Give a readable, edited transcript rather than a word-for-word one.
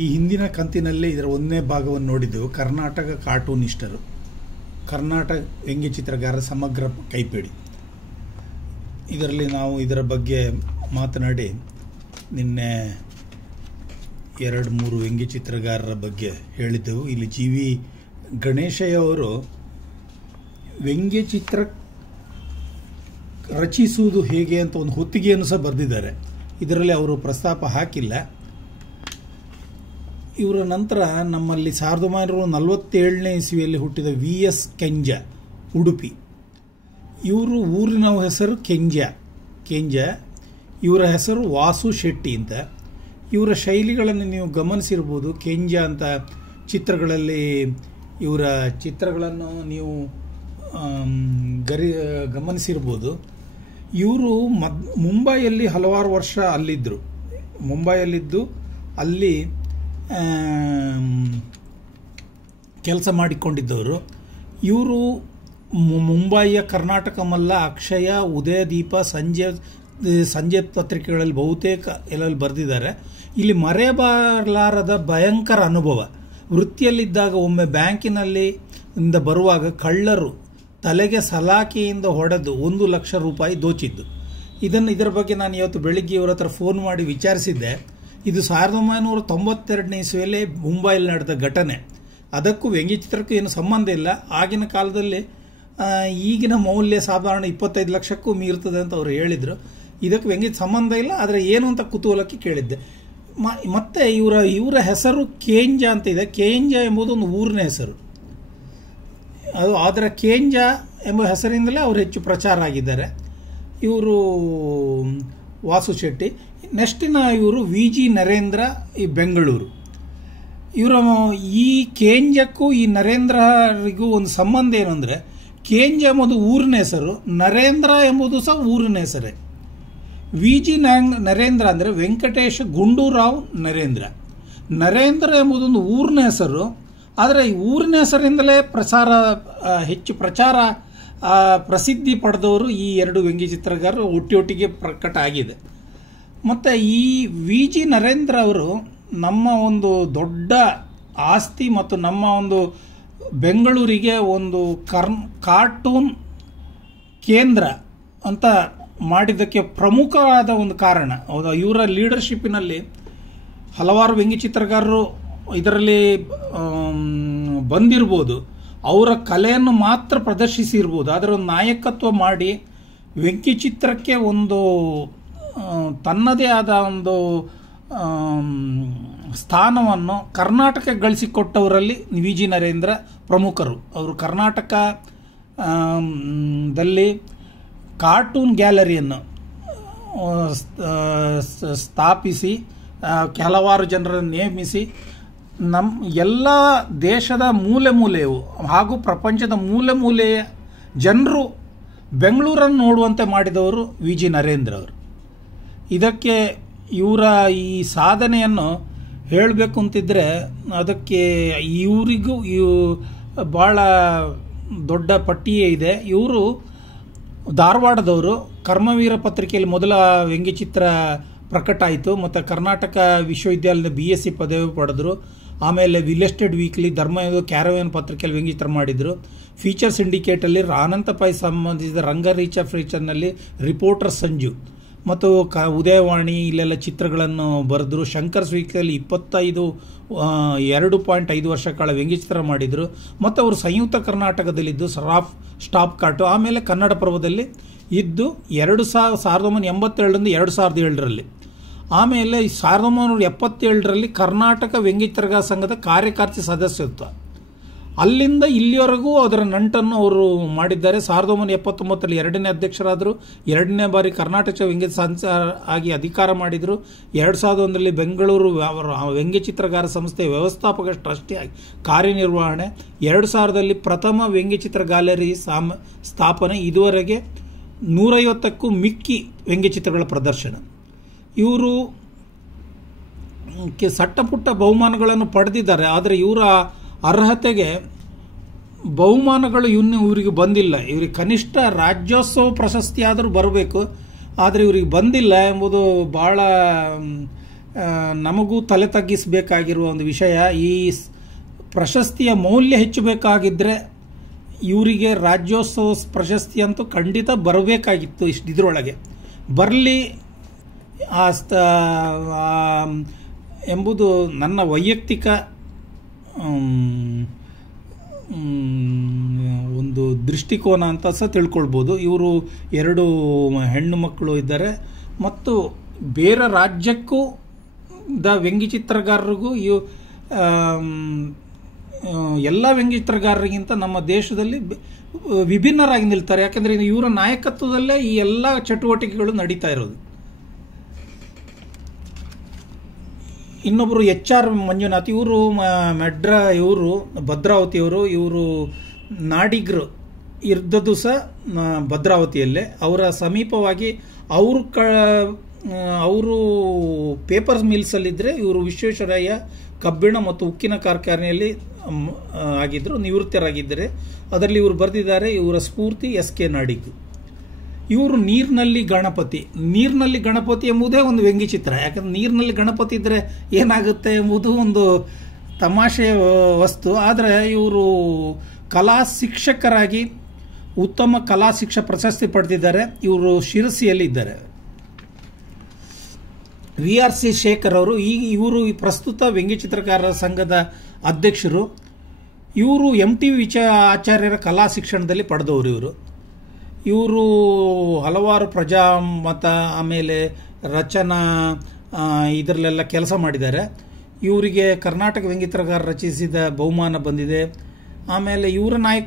ಈ ಹಿಂದಿನ ಕಂತಿನಲ್ಲೇ ಇದರ ಒಂದನೇ ಭಾಗವನ್ನು ನೋಡಿದ್ದು ಕರ್ನಾಟಕ ಕಾರ್ಟೂನಿಸ್ಟರು, ಕರ್ನಾಟಕ ವ್ಯಂಗ್ಯ ಚಿತ್ರಗಾರರ ಸಮಗ್ರ ಕೈಪಿಡಿ. ಇದರಲ್ಲಿ ನಾವು ಇದರ ಬಗ್ಗೆ ಮಾತನಾಡಿ ನಿನ್ನೆ 2-3 ವ್ಯಂಗ್ಯ ಚಿತ್ರಗಾರರ ಬಗ್ಗೆ ಹೇಳಿದ್ದೆವು. ಇಲ್ಲಿ GV ಗಣೇಶಯ್ಯವರು ವ್ಯಂಗ್ಯ ಚಿತ್ರ ರಚಿಸುವುದು ಹೇಗೆ ಅಂತ ಒಂದು ಹೊತ್ತಿಗೆಯನ್ನು ಸಹ ಬರೆದಿದ್ದಾರೆ. ಇದರಲ್ಲಿ ಅವರು ಪ್ರಸ್ತಾಪ ಹಾಕಿಲ್ಲ. ಇವರ ನಂತರ ನಮ್ಮಲ್ಲಿ 1947ನೇ ಇಸ್ವಿಯಲ್ಲಿ ಹುಟ್ಟಿದ VS ಕೆಂಜ, ಉಡುಪಿ. ಇವರು ಊರಿನ ಹೆಸರು ಕೆಂಜ. ಇವರ ಹೆಸರು ವಾಸು ಶೆಟ್ಟಿ ಅಂತ. ಇವರ ಶೈಲಿಗಳನ್ನು ನೀವು ಗಮನಿಸಿರ್ಬೋದು. ಕೆಂಜ ಅಂತ ಚಿತ್ರಗಳಲ್ಲಿ ಇವರ ಚಿತ್ರಗಳನ್ನು ನೀವು ಗಮನಿಸಿರ್ಬೋದು. ಇವರು ಮುಂಬೈಯಲ್ಲಿ ಹಲವಾರು ವರ್ಷ ಅಲ್ಲಿದ್ದರು. ಮುಂಬೈಯಲ್ಲಿದ್ದು ಅಲ್ಲಿ ಕೆಲಸ ಮಾಡಿಕೊಂಡಿದ್ದವರು. ಇವರು ಮುಂಬಯಿಯ ಕರ್ನಾಟಕ ಮಲ್ಲ, ಅಕ್ಷಯ, ಉದಯದೀಪ, ಸಂಜೆ ಪತ್ರಿಕೆಗಳಲ್ಲಿ ಬಹುತೇಕ ಎಲ್ಲಲ್ಲಿ ಬರೆದಿದ್ದಾರೆ. ಇಲ್ಲಿ ಮರೆಯಬಾರಲಾರದ ಭಯಂಕರ ಅನುಭವ. ವೃತ್ತಿಯಲ್ಲಿದ್ದಾಗ ಒಮ್ಮೆ ಬ್ಯಾಂಕಿನಲ್ಲಿ ಇಂದ ಬರುವಾಗ ಕಳ್ಳರು ತಲೆಗೆ ಸಲಾಕೆಯಿಂದ ಹೊಡೆದು 1 ಲಕ್ಷ ರೂಪಾಯಿ ದೋಚಿದ್ದು. ಇದರ ಬಗ್ಗೆ ನಾನು ಇವತ್ತು ಬೆಳಿಗ್ಗೆ ಇವರ ಹತ್ರ ಫೋನ್ ಮಾಡಿ ವಿಚಾರಿಸಿದ್ದೆ. ಇದು 1992ನೇ ಇಸ್ವಿಯಲ್ಲಿ ಮುಂಬೈಯಲ್ಲಿ ನಡೆದ ಘಟನೆ. ಅದಕ್ಕೂ ವ್ಯಂಗ್ಯ ಚಿತ್ರಕ್ಕೂ ಏನು ಸಂಬಂಧ ಇಲ್ಲ. ಆಗಿನ ಕಾಲದಲ್ಲಿ ಈಗಿನ ಮೌಲ್ಯ ಸಾಧಾರಣ 25 ಲಕ್ಷಕ್ಕೂ ಮೀರ್ತದೆ ಅಂತ ಅವರು ಹೇಳಿದರು. ಇದಕ್ಕೆ ವ್ಯಂಗ್ಯ ಸಂಬಂಧ ಇಲ್ಲ, ಆದರೆ ಏನು ಅಂತ ಕುತೂಹಲಕ್ಕೆ ಕೇಳಿದ್ದೆ. ಮತ್ತೆ ಇವರ ಹೆಸರು ಕೇಂಜ ಅಂತ ಇದೆ. ಕೇಂಜ ಎಂಬುದು ಒಂದು ಊರಿನ ಹೆಸರು. ಅದು ಆದರೆ ಕೇಂಜ ಎಂಬ ಹೆಸರಿಂದಲೇ ಅವರು ಹೆಚ್ಚು ಪ್ರಚಾರ ಆಗಿದ್ದಾರೆ. ಇವರು ವಾಸು ಶೆಟ್ಟಿ. ನೆಕ್ಸ್ಟಿನ ಇವರು VG ನರೇಂದ್ರ, ಈ ಬೆಂಗಳೂರು. ಇವರ ಈ ಕೇಂಜಕ್ಕೂ ಈ ನರೇಂದ್ರರಿಗೂ ಒಂದು ಸಂಬಂಧ ಏನು ಅಂದರೆ, ಕೇಂಜ ಎಂಬುದು ಊರಿನ ಹೆಸರು, ನರೇಂದ್ರ ಎಂಬುದು ಸಹ ಊರಿನ ಹೆಸರೇ. VG ನರೇಂದ್ರ ಅಂದರೆ ವೆಂಕಟೇಶ ಗುಂಡೂರಾವ್ ನರೇಂದ್ರ. ನರೇಂದ್ರ ಎಂಬುದೊಂದು ಊರಿನ ಹೆಸರು, ಆದರೆ ಈ ಊರಿನ ಹೆಸರಿಂದಲೇ ಹೆಚ್ಚು ಪ್ರಸಿದ್ಧಿ ಪಡೆದವರು ಈ 2 ವ್ಯಂಗ್ಯ ಚಿತ್ರಗಾರರು ಒಟ್ಟಿಗೆ ಪ್ರಕಟ ಆಗಿದೆ. ಮತ್ತು ಈ VG ನರೇಂದ್ರ ಅವರು ನಮ್ಮ ಒಂದು ದೊಡ್ಡ ಆಸ್ತಿ ಮತ್ತು ನಮ್ಮ ಒಂದು ಬೆಂಗಳೂರಿಗೆ ಒಂದು ಕಾರ್ಟೂನ್ ಕೇಂದ್ರ ಅಂತ ಮಾಡಿದ್ದಕ್ಕೆ ಪ್ರಮುಖವಾದ ಒಂದು ಕಾರಣ. ಹೌದಾ, ಇವರ ಲೀಡರ್ಶಿಪ್ಪಿನಲ್ಲಿ ಹಲವಾರು ವ್ಯಂಗ್ಯ ಚಿತ್ರಗಾರರು ಇದರಲ್ಲಿ ಬಂದಿರ್ಬೋದು. ಅವರ ಕಲೆಯನ್ನು ಮಾತ್ರ ಪ್ರದರ್ಶಿಸಿರ್ಬೋದು, ಆದರೆ ಒಂದು ನಾಯಕತ್ವ ಮಾಡಿ ವ್ಯಂಗ್ಯ ಚಿತ್ರಕ್ಕೆ ಒಂದು ತನ್ನದೇ ಆದ ಒಂದು ಸ್ಥಾನವನ್ನು ಕರ್ನಾಟಕಕ್ಕೆ ಗಳಿಸಿಕೊಟ್ಟವರಲ್ಲಿ VG ನರೇಂದ್ರ ಪ್ರಮುಖರು. ಅವರು ಕರ್ನಾಟಕದಲ್ಲಿ ಕಾರ್ಟೂನ್ ಗ್ಯಾಲರಿಯನ್ನು ಸ್ಥಾಪಿಸಿ ಹಲವಾರು ಜನರನ್ನು ನೇಮಿಸಿ ಎಲ್ಲ ದೇಶದ ಮೂಲೆಯು ಹಾಗೂ ಪ್ರಪಂಚದ ಮೂಲೆಯ ಜನರು ಬೆಂಗಳೂರನ್ನು ನೋಡುವಂತೆ ಮಾಡಿದವರು VG ನರೇಂದ್ರ ಅವರು. ಇದಕ್ಕೆ ಇವರ ಈ ಸಾಧನೆಯನ್ನು ಹೇಳಬೇಕು ಅಂತಿದ್ರೆ ಅದಕ್ಕೆ ಇವರಿಗೂ ಭಾಳ ದೊಡ್ಡ ಪಟ್ಟಿಯೇ ಇದೆ. ಇವರು ಧಾರವಾಡದವರು. ಕರ್ಮವೀರ ಪತ್ರಿಕೆಯಲ್ಲಿ ಮೊದಲ ವ್ಯಂಗ್ಯ ಚಿತ್ರ ಪ್ರಕಟ ಆಯಿತು. ಮತ್ತು ಕರ್ನಾಟಕ ವಿಶ್ವವಿದ್ಯಾಲಯದ BSc ಪದವಿ ಪಡೆದರು. ಆಮೇಲೆ ವಿಲೆಸ್ಟೆಡ್ ವೀಕ್ಲಿ, ಧರ್ಮಯುಗ, ಕ್ಯಾರವ್ಯಾನ್ ಪತ್ರಿಕೆಯಲ್ಲಿ ವ್ಯಂಗ್ಯ ಚಿತ್ರ ಮಾಡಿದರು. ಫೀಚರ್ ಸಿಂಡಿಕೇಟಲ್ಲಿ ಅನಂತ ಪೈ ಸಂಬಂಧಿಸಿದ ರಂಗರೀಚ ಫೀಚರ್ನಲ್ಲಿ ರಿಪೋರ್ಟರ್ ಸಂಜು ಮತ್ತು ಉದಯವಾಣಿ ಇಲ್ಲೆಲ್ಲ ಚಿತ್ರಗಳನ್ನು ಬರೆದರು. ಶಂಕರ್ಸ್ ವೀಕಲ್ಲಿ 2.5 ವರ್ಷ ಕಾಲ ವ್ಯಂಗ್ಯ ಚಿತ್ರ ಮಾಡಿದರು. ಮತ್ತು ಅವರು ಸಂಯುಕ್ತ ಕರ್ನಾಟಕದಲ್ಲಿದ್ದು ಸ್ಟಾಪ್ ಕಾರ್ಟು, ಆಮೇಲೆ ಕನ್ನಡ ಪ್ರಭದಲ್ಲಿ ಇದ್ದು 1987ರಿಂದ 2007ರಲ್ಲಿ, ಆಮೇಲೆ 1977ರಲ್ಲಿ ಕರ್ನಾಟಕ ವ್ಯಂಗ್ಯ ಚಿತ್ರಗಾರ ಸಂಘದ ಕಾರ್ಯಕಾರಿ ಸದಸ್ಯತ್ವ. ಅಲ್ಲಿಂದ ಇಲ್ಲಿವರೆಗೂ ಅದರ ನಂಟನ್ನು ಅವರು ಮಾಡಿದ್ದಾರೆ. 1979ರಲ್ಲಿ 2ನೇ ಅಧ್ಯಕ್ಷರಾದರು. 2ನೇ ಬಾರಿ ಕರ್ನಾಟಕ ವ್ಯಂಗ್ಯ ಸಂಚಾರ ಆಗಿ ಅಧಿಕಾರ ಮಾಡಿದರು. 2001ರಲ್ಲಿ ಬೆಂಗಳೂರು ವ್ಯಂಗ್ಯ ಚಿತ್ರಗಾರ ಸಂಸ್ಥೆಯ ವ್ಯವಸ್ಥಾಪಕ ಟ್ರಸ್ಟಿಯಾಗಿ ಕಾರ್ಯನಿರ್ವಹಣೆ. 2000ರಲ್ಲಿ ಪ್ರಥಮ ವ್ಯಂಗ್ಯ ಚಿತ್ರ ಗ್ಯಾಲರಿ ಸ್ಥಾಪನೆ. ಇದುವರೆಗೆ 150ಕ್ಕೂ ಮಿಕ್ಕಿ ವ್ಯಂಗ್ಯ ಚಿತ್ರಗಳ ಪ್ರದರ್ಶನ. ಇವರು ಸಟ್ಟಪುಟ್ಟ ಬಹುಮಾನಗಳನ್ನು ಪಡೆದಿದ್ದಾರೆ. ಆದರೆ ಇವರ ಅರ್ಹತೆಗೆ ಬಹುಮಾನಗಳು ಇವರಿಗೆ ಬಂದಿಲ್ಲ. ಇವರಿಗೆ ಕನಿಷ್ಠ ರಾಜ್ಯೋತ್ಸವ ಪ್ರಶಸ್ತಿ ಆದರೂ ಬರಬೇಕು, ಆದರೆ ಇವರಿಗೆ ಬಂದಿಲ್ಲ ಎಂಬುದು ಬಹಳ ನಮಗೂ ತಲೆ ತಗ್ಗಿಸಬೇಕಾಗಿರುವ ಒಂದು ವಿಷಯ. ಈ ಪ್ರಶಸ್ತಿಯ ಮೌಲ್ಯ ಹೆಚ್ಚಬೇಕಾಗಿದ್ದರೆ ಇವರಿಗೆ ರಾಜ್ಯೋತ್ಸವ ಪ್ರಶಸ್ತಿ ಅಂತೂ ಖಂಡಿತ ಬರಬೇಕಾಗಿತ್ತು. ಇದರೊಳಗೆ ಬರಲಿ ಎಂಬುದು ನನ್ನ ವೈಯಕ್ತಿಕ ಒಂದು ದೃಷ್ಟಿಕೋನ ಅಂತ ಸಹ ತಿಳ್ಕೊಳ್ಬೋದು. ಇವರು 2 ಹೆಣ್ಣು ಮಕ್ಕಳು ಇದ್ದಾರೆ ಮತ್ತು ಬೇರೆ ರಾಜ್ಯಕ್ಕೂ ವ್ಯಂಗ್ಯಚಿತ್ರಗಾರರಿಗೂ ಎಲ್ಲ ವ್ಯಂಗ್ಯಚಿತ್ರಗಾರರಿಗಿಂತ ನಮ್ಮ ದೇಶದಲ್ಲಿ ವಿಭಿನ್ನರಾಗಿ ನಿಲ್ತಾರೆ. ಯಾಕೆಂದರೆ ಇವರ ನಾಯಕತ್ವದಲ್ಲೇ ಈ ಎಲ್ಲ ಚಟುವಟಿಕೆಗಳು ನಡೀತಾ ಇರೋದು. ಇನ್ನೊಬ್ಬರು HR ಮಂಜುನಾಥ್, ಇವರು ಇವರು ಭದ್ರಾವತಿಯವರು. ಇವರು ನಾಡಿಗರು ಇದ್ದದ್ದು ಸಹ ಭದ್ರಾವತಿಯಲ್ಲೇ. ಅವರ ಸಮೀಪವಾಗಿ ಅವರು ಪೇಪರ್ ಮಿಲ್ಸಲ್ಲಿದ್ದರೆ ಇವರು ವಿಶ್ವೇಶ್ವರಯ್ಯ ಕಬ್ಬಿಣ ಮತ್ತು ಉಕ್ಕಿನ ಕಾರ್ಖಾನೆಯಲ್ಲಿ ಆಗಿದ್ದರು, ನಿವೃತ್ತರಾಗಿದ್ದರೆ. ಅದರಲ್ಲಿ ಇವರು ಬರೆದಿದ್ದಾರೆ. ಇವರ ಸ್ಫೂರ್ತಿ SK ನಾಡಿಗ್. ಇವರು ನೀರಿನಲ್ಲಿ ಗಣಪತಿ ಎಂಬುದೇ ಒಂದು ವ್ಯಂಗ್ಯಚಿತ್ರ. ಯಾಕಂದ್ರೆ ನೀರಿನಲ್ಲಿ ಗಣಪತಿ ಇದ್ದರೆ ಏನಾಗುತ್ತೆ ಎಂಬುದು ಒಂದು ತಮಾಷೆಯ ವಸ್ತು. ಆದರೆ ಇವರು ಕಲಾ ಶಿಕ್ಷಕರಾಗಿ ಉತ್ತಮ ಕಲಾ ಶಿಕ್ಷಕ ಪ್ರಶಸ್ತಿ ಪಡೆದಿದ್ದಾರೆ. ಇವರು ಶಿರಸಿಯಲ್ಲಿ ಇದ್ದಾರೆ. VRC ಶೇಖರ್ ಅವರು ಇವರು ಪ್ರಸ್ತುತ ವ್ಯಂಗ್ಯಚಿತ್ರಕಾರರ ಸಂಘದ ಅಧ್ಯಕ್ಷರು. ಇವರು MTV ಆಚಾರ್ಯರ ಕಲಾ ಶಿಕ್ಷಣದಲ್ಲಿ ಪಡೆದವರು. ಇವರು ಹಲವಾರು ಪ್ರಜಾಮತ ಆಮೇಲೆ ರಚನಾ ಇದರಲ್ಲೆಲ್ಲ ಕೆಲಸ ಮಾಡಿದ್ದಾರೆ. ಇವರಿಗೆ ಕರ್ನಾಟಕ ವ್ಯಂಗ್ಯಚಿತ್ರಗಾರ ರಚಿಸಿದ ಬಹುಮಾನ ಬಂದಿದೆ. ಆಮೇಲೆ ಇವರ ನಾಯಕ